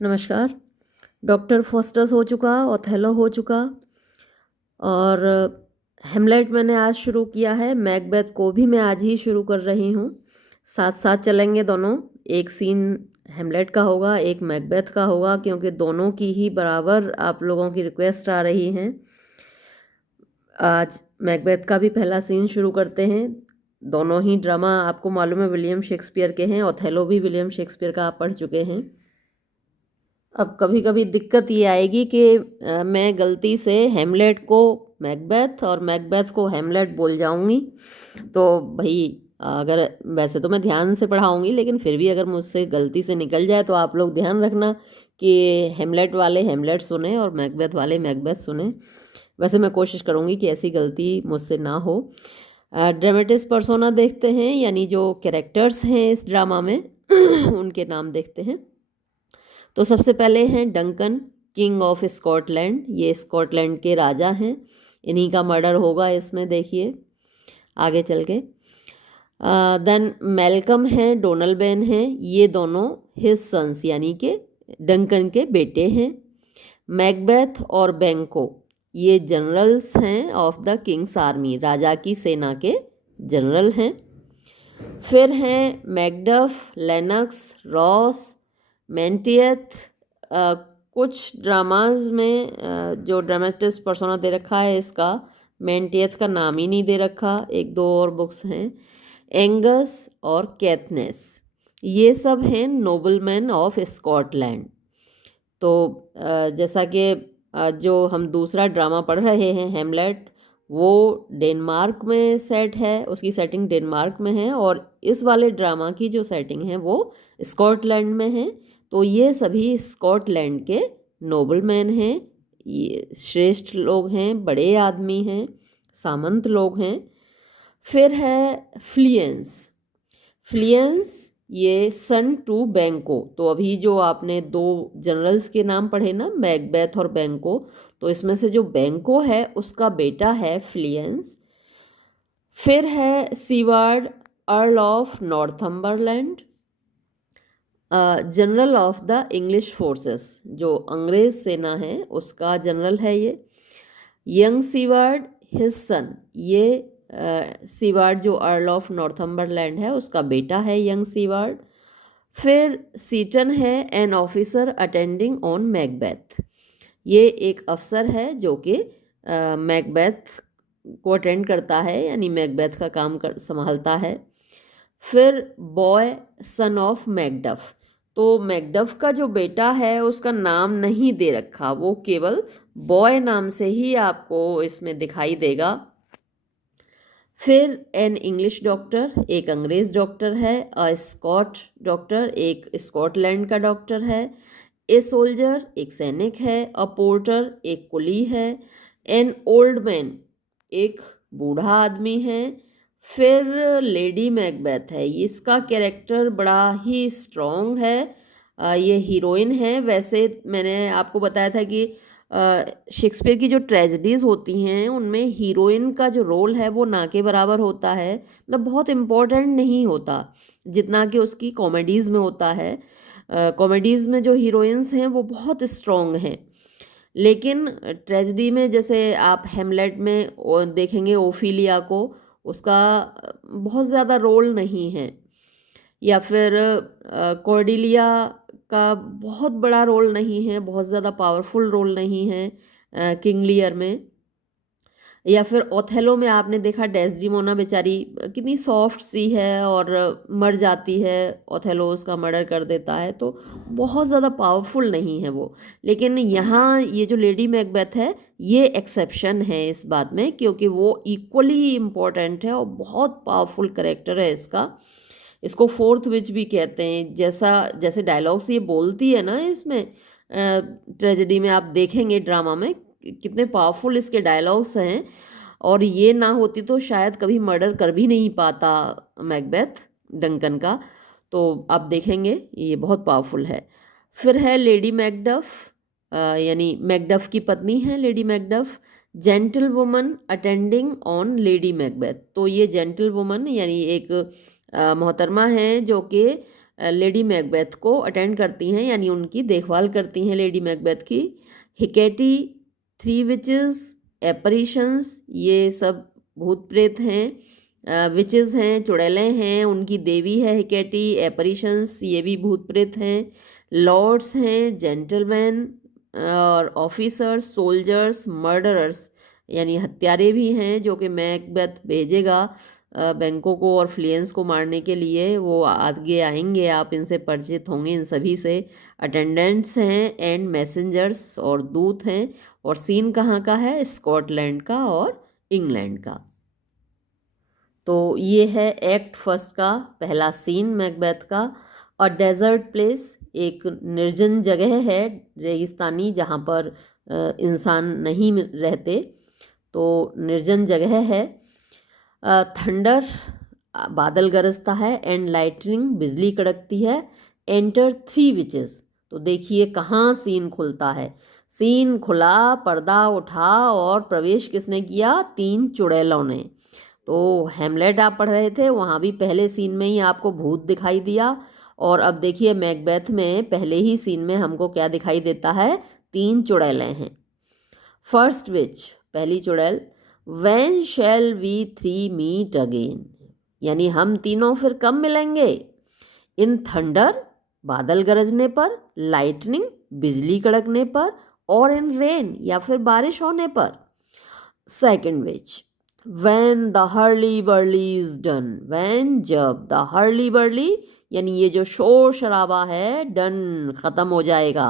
नमस्कार। Doctor fosters हो चुका, ओथेलो हो चुका और हेमलेट मैंने आज शुरू किया है। मैकबेथ को भी मैं आज ही शुरू कर रही हूँ। साथ साथ चलेंगे दोनों। एक सीन हेमलेट का होगा, एक मैकबेथ का होगा, क्योंकि दोनों की ही बराबर आप लोगों की रिक्वेस्ट आ रही हैं। आज मैकबेथ का भी पहला सीन शुरू करते हैं। दोनों ही ड्रामा आपको मालूम है विलियम शेक्सपियर के हैं। ओथेलो भी विलियम शेक्सपियर का आप पढ़ चुके हैं। अब कभी कभी दिक्कत ये आएगी कि मैं गलती से हेमलेट को मैकबेथ और मैकबेथ को हेमलेट बोल जाऊंगी। तो भाई, अगर वैसे तो मैं ध्यान से पढ़ाऊंगी, लेकिन फिर भी अगर मुझसे गलती से निकल जाए तो आप लोग ध्यान रखना कि हेमलेट वाले हेमलेट सुने और मैकबेथ वाले मैकबेथ सुने। वैसे मैं कोशिश करूंगी कि ऐसी गलती मुझसे ना हो। ड्रामेटिस्ट पर्सोना देखते हैं, यानी जो कैरेक्टर्स हैं इस ड्रामा में उनके नाम देखते हैं। तो सबसे पहले हैं डंकन, किंग ऑफ स्कॉटलैंड। ये स्कॉटलैंड के राजा हैं। इन्हीं का मर्डर होगा इसमें, देखिए आगे चल के। देन मेलकम हैं, डोनलबेन हैं। ये दोनों हिज सन्स यानी कि डंकन के बेटे हैं। मैकबेथ और बैंको ये जनरल्स हैं ऑफ द किंग्स आर्मी, राजा की सेना के जनरल हैं। फिर हैं मैकडफ, लेनक्स, रॉस, मेंटियथ। कुछ ड्रामाज में जो ड्रामेटिस्ट पर्सोना दे रखा है इसका मेंटियथ का नाम ही नहीं दे रखा। एक दो और बुक्स हैं, एंगस और कैथनेस। ये सब हैं नोबलमैन ऑफ स्कॉटलैंड। तो जैसा कि जो हम दूसरा ड्रामा पढ़ रहे हैं हेमलेट, वो डेनमार्क में सेट है, उसकी सेटिंग डेनमार्क में है, और इस वाले ड्रामा की जो सेटिंग है वो स्कॉटलैंड में है। तो ये सभी स्कॉटलैंड के नोबलमैन हैं, ये श्रेष्ठ लोग हैं, बड़े आदमी हैं, सामंत लोग हैं। फिर है फ्लियंस। फ्लियंस ये सन टू बैंको। तो अभी जो आपने दो जनरल्स के नाम पढ़े ना, मैकबेथ और बैंको, तो इसमें से जो बैंको है उसका बेटा है फ्लियंस। फिर है seaward, earl of Northumberland, general of the English forces. जो अंग्रेज सेना है उसका जनरल है ये। Young seaward, his son. ये सीवार्ड जो अर्ल ऑफ नॉर्थम्बरलैंड है उसका बेटा है यंग सीवार्ड। फिर सीटन है, an officer attending on Macbeth. ये एक अफसर है जो कि मैकबेथ को अटेंड करता है, यानी मैकबेथ का काम संभालता है। फिर बॉय, सन ऑफ मैकडफ। तो मैकडफ का जो बेटा है उसका नाम नहीं दे रखा, वो केवल बॉय नाम से ही आपको इसमें दिखाई देगा। फिर एन इंग्लिश डॉक्टर, एक अंग्रेज डॉक्टर है। अ स्कॉट डॉक्टर, एक स्कॉटलैंड का डॉक्टर है। ए सोल्जर, एक सैनिक है। अ पोर्टर, एक कुली है। एन ओल्ड मैन, एक बूढ़ा आदमी है। फिर लेडी मैकबेथ है, इसका कैरेक्टर बड़ा ही स्ट्रॉन्ग है। ये हीरोइन है। वैसे मैंने आपको बताया था कि शेक्सपियर की जो ट्रेजेडीज़ होती हैं उनमें हीरोइन का जो रोल है वो ना के बराबर होता है, मतलब बहुत इम्पोर्टेंट नहीं होता जितना कि उसकी कॉमेडीज़ में होता है। कॉमेडीज़ में जो हीरोइंस हैं वो बहुत स्ट्रॉन्ग हैं, लेकिन ट्रेजेडी में जैसे आप हेमलेट में देखेंगे ओफिलिया को, उसका बहुत ज़्यादा रोल नहीं है। या फिर कॉर्डिलिया का बहुत बड़ा रोल नहीं है, बहुत ज़्यादा पावरफुल रोल नहीं है किंग लियर में। या फिर ओथेलो में आपने देखा डेस्डिमोना बेचारी कितनी सॉफ्ट सी है और मर जाती है, ओथेलो उसका मर्डर कर देता है, तो बहुत ज़्यादा पावरफुल नहीं है वो। लेकिन यहाँ ये जो लेडी मैकबेथ है ये एक्सेप्शन है इस बात में, क्योंकि वो इक्वली इम्पोर्टेंट है और बहुत पावरफुल करेक्टर है इसका। इसको फोर्थ विच भी कहते हैं। जैसा जैसे डायलॉग्स ये बोलती है ना इसमें, ट्रेजेडी में आप देखेंगे ड्रामा में कितने पावरफुल इसके डायलॉग्स हैं, और ये ना होती तो शायद कभी मर्डर कर भी नहीं पाता मैकबेथ डंकन का। तो आप देखेंगे ये बहुत पावरफुल है। फिर है लेडी मैकडफ, यानी मैकडफ की पत्नी है lady Macduff. Gentle woman attending on lady Macbeth. तो ये जेंटल वुमन यानी एक मोहतरमा है जो कि लेडी मैकबेथ को अटेंड करती हैं, यानी उनकी देखभाल करती हैं लेडी मैकबेथ की। हिकेटी, थ्री विचेस, एपरिशंस, ये सब भूत प्रेत हैं। विचेस हैं, चुड़ैलें हैं, उनकी देवी है हिकेटी। एपरिशंस, ये भी भूत प्रेत हैं। लॉर्ड्स हैं, जेंटलमैन और ऑफिसर्स, सोल्जर्स, मर्डरर्स, यानी हत्यारे भी हैं जो कि मैकबेथ भेजेगा बैंकों को और फ्लियंस को मारने के लिए। वो आगे आएंगे, आप इनसे परिचित होंगे, इन सभी से। अटेंडेंट्स हैं एंड मैसेंजर्स, और दूत हैं। और सीन कहाँ का है? स्कॉटलैंड का और इंग्लैंड का। तो ये है एक्ट फर्स्ट का पहला सीन मैकबेथ का। और डेजर्ट प्लेस, एक निर्जन जगह है, रेगिस्तानी, जहाँ पर इंसान नहीं रहते, तो निर्जन जगह है। थंडर, बादल गरजता है। एंड लाइटनिंग, बिजली कड़कती है। एंटर थ्री विचेस, तो देखिए कहाँ सीन खुलता है। सीन खुला, पर्दा उठा और प्रवेश किसने किया? तीन चुड़ैलों ने। तो हेमलेट आप पढ़ रहे थे, वहाँ भी पहले सीन में ही आपको भूत दिखाई दिया। और अब देखिए मैकबेथ में पहले ही सीन में हमको क्या दिखाई देता है? तीन चुड़ैलें हैं। फर्स्ट विच, पहली चुड़ैल, when shall we three meet again, यानी हम तीनों फिर कब मिलेंगे? इन थंडर, बादल गरजने पर। लाइटनिंग, बिजली कड़कने पर। और इन रेन, या फिर बारिश होने पर। Second which, when the Hurley barley is done, when, जब, द हर्ली बर्ली, यानी ये जो शोर शराबा है, डन, खत्म हो जाएगा।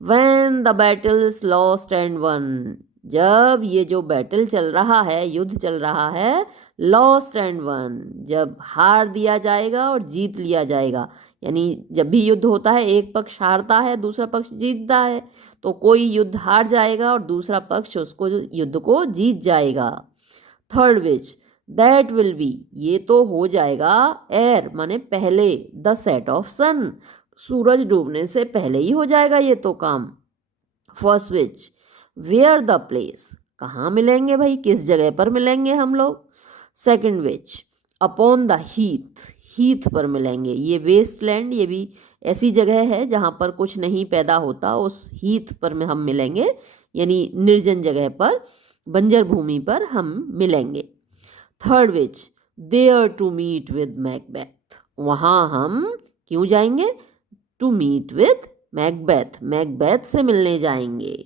When the battle is lost and one, जब ये जो बैटल चल रहा है, युद्ध चल रहा है, लॉस्ट एंड वन, जब हार दिया जाएगा और जीत लिया जाएगा। यानी जब भी युद्ध होता है, एक पक्ष हारता है, दूसरा पक्ष जीतता है। तो कोई युद्ध हार जाएगा और दूसरा पक्ष उसको युद्ध को जीत जाएगा। Third witch, that will be, ये तो हो जाएगा एर, माने पहले, द सेट ऑफ सन, सूरज डूबने से पहले ही हो जाएगा ये तो काम। First witch, where the place, कहाँ मिलेंगे भाई, किस जगह पर मिलेंगे हम लोग। Second witch, upon the heath, heath पर मिलेंगे। ये वेस्टलैंड, ये भी ऐसी जगह है जहाँ पर कुछ नहीं पैदा होता, उस हीथ पर में हम मिलेंगे, यानी निर्जन जगह पर, बंजर भूमि पर हम मिलेंगे। Third witch, there to meet with Macbeth, वहाँ हम क्यों जाएंगे? To meet with Macbeth, Macbeth से मिलने जाएंगे।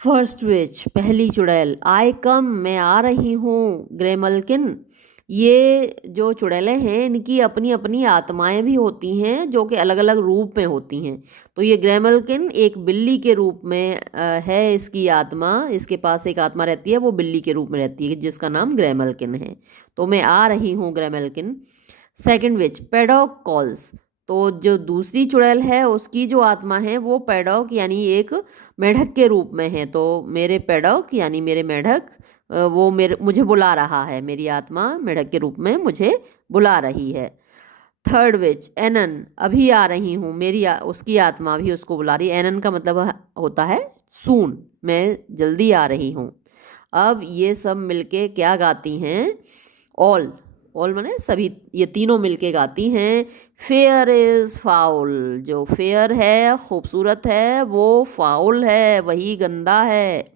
फर्स्ट विच, पहली चुड़ैल, आई कम, मैं आ रही हूँ। ग्रेमलकिन, ये जो चुड़ैलें हैं इनकी अपनी अपनी आत्माएं भी होती हैं जो कि अलग अलग रूप में होती हैं। तो ये ग्रेमलकिन एक बिल्ली के रूप में है इसकी आत्मा, इसके पास एक आत्मा रहती है, वो बिल्ली के रूप में रहती है जिसका नाम ग्रेमलकिन है। तो मैं आ रही हूँ ग्रेमलकिन। सेकंड विच, पेडॉक कॉल्स, तो जो दूसरी चुड़ैल है उसकी जो आत्मा है वो पेडॉक, यानी एक मेढक के रूप में है। तो मेरे पेडॉक, यानी मेरे मेढक, वो मुझे बुला रहा है, मेरी आत्मा मेढक के रूप में मुझे बुला रही है। थर्ड विच, एनन, अभी आ रही हूँ, उसकी आत्मा भी उसको बुला रही है। एनन का मतलब होता है सून, मैं जल्दी आ रही हूँ। अब ये सब मिलके क्या गाती हैं? ऑल, ऑल माने सभी, ये तीनों मिलके गाती हैं फेयर इज़ फाउल, जो फेयर है, खूबसूरत है, वो फाउल है, वही गंदा है।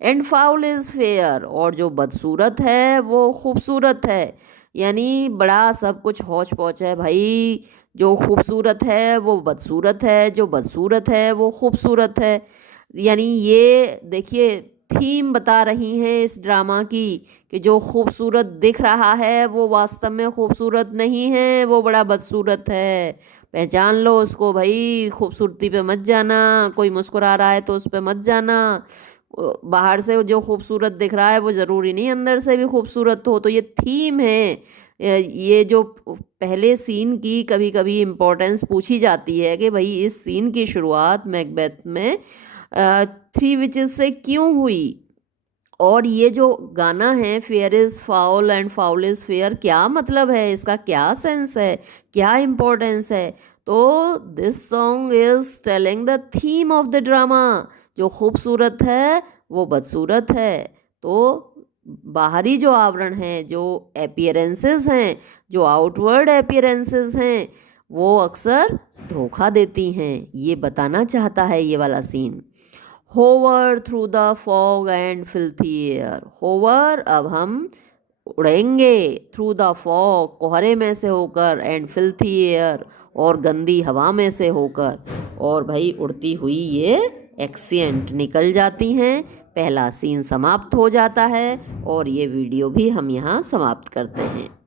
एंड फाउल इज़ फेयर, और जो बदसूरत है वो खूबसूरत है। यानी बड़ा सब कुछ हौच पौच है भाई, जो खूबसूरत है वो बदसूरत है, जो बदसूरत है वो खूबसूरत है। यानी ये देखिए थीम बता रही हैं इस ड्रामा की कि जो खूबसूरत दिख रहा है वो वास्तव में खूबसूरत नहीं है, वो बड़ा बदसूरत है। पहचान लो उसको भाई, खूबसूरती पे मत जाना, कोई मुस्कुरा रहा है तो उस पे मत जाना। बाहर से जो खूबसूरत दिख रहा है वो ज़रूरी नहीं अंदर से भी खूबसूरत हो। तो ये थीम है। ये जो पहले सीन की कभी कभी इम्पोर्टेंस पूछी जाती है कि भाई इस सीन की शुरुआत मैकबेथ में थ्री विचेस से क्यों हुई। और ये जो गाना है fair is foul and foul is fair, क्या मतलब है इसका, क्या सेंस है, क्या इम्पोर्टेंस है? तो this song is telling the theme of the drama, जो खूबसूरत है वो बदसूरत है। तो बाहरी जो आवरण है, जो एपियरेंसेस हैं, जो आउटवर्ड एपियरेंसेस हैं, वो अक्सर धोखा देती हैं। ये बताना चाहता है ये वाला scene. Hover through the fog and filthy air. Hover, अब हम उड़ेंगे, थ्रू द फॉग, कोहरे में से होकर, एंड फिल्थी एयर, और गंदी हवा में से होकर। और भाई उड़ती हुई ये एक्सिएंट निकल जाती हैं। पहला सीन समाप्त हो जाता है और ये वीडियो भी हम यहाँ समाप्त करते हैं।